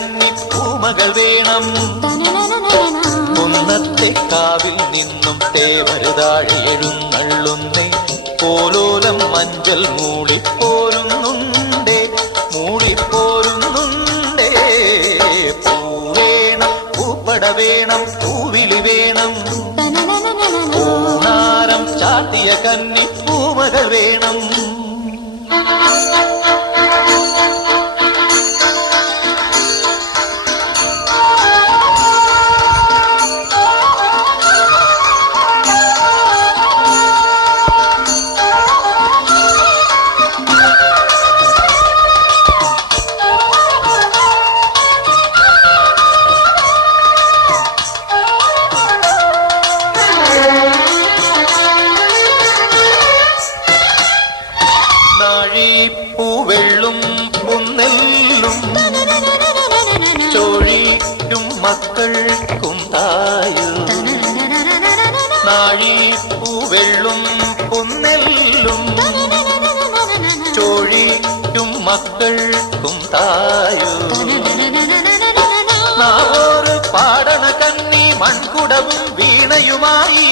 കന്നി പൂമകൾ വേണം. കുന്നത്തെ കാവിൽ നിന്നും തേവരുതാഴെ എഴുന്നള്ളുന്നേ. പോലോലം മഞ്ചൽ മൂളിപ്പോരുന്നുണ്ടേ, മൂളിപ്പോരുന്നുണ്ടേ. പൂവേണം, പൂപ്പട വേണം, പൂവിളി വേണം. പൂനാരം ചാത്തിയ കന്നി പൂമകൾ വേണം. നാഴിപ്പൂവെള്ളും പുന്നെല്ലും ചോഴിക്കും മക്കൾക്കും തായു. നാഴിപ്പൂവെള്ളും പുന്നെല്ലും ചോഴിക്കും മക്കൾക്കും തായു. നാവോറ് പാടണ കന്നി മൺകുടവും വീണയുമായി